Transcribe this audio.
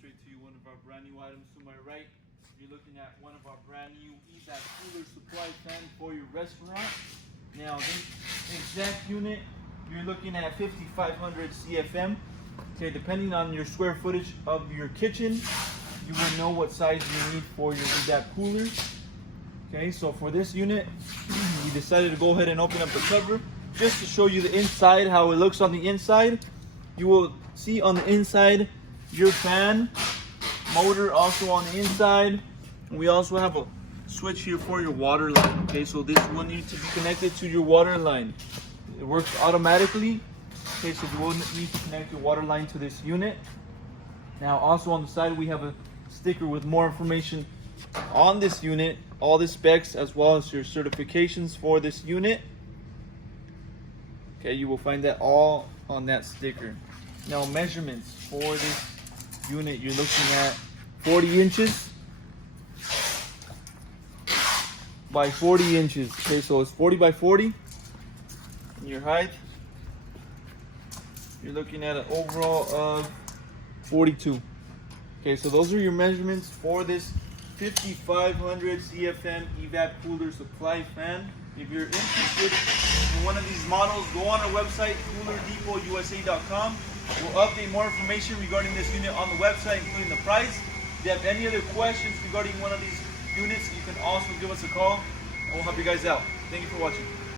demonstrate to you one of our brand new items. To my right, you're looking at one of our brand new Evaporative Cooler Supply Fan for your restaurant. Now this exact unit, you're looking at 5500 CFM. Okay, depending on your square footage of your kitchen, you will know what size you need for your Evap cooler. Okay, so for this unit, we decided to go ahead and open up the cover just to show you the inside, how it looks on the inside. You will see on the inside your fan motor also on the inside. And we also have a switch here for your water line. Okay, so this will need to be connected to your water line. It works automatically. Okay, so you will need to connect your water line to this unit. Now also on the side we have a sticker with more information on this unit, all the specs as well as your certifications for this unit. Okay, you will find that all on that sticker. Now measurements for this unit, you're looking at 40 inches by 40 inches. Okay, so it's 40 by 40 in your height. You're looking at an overall of 42. Okay, so those are your measurements for this 5500 CFM Evap Cooler Supply Fan. If you're interested in one of these models, go on our website, coolerdepotUSA.com. We'll update more information regarding this unit on the website, including the price. If you have any other questions regarding one of these units, you can also give us a call and we'll help you guys out. Thank you for watching.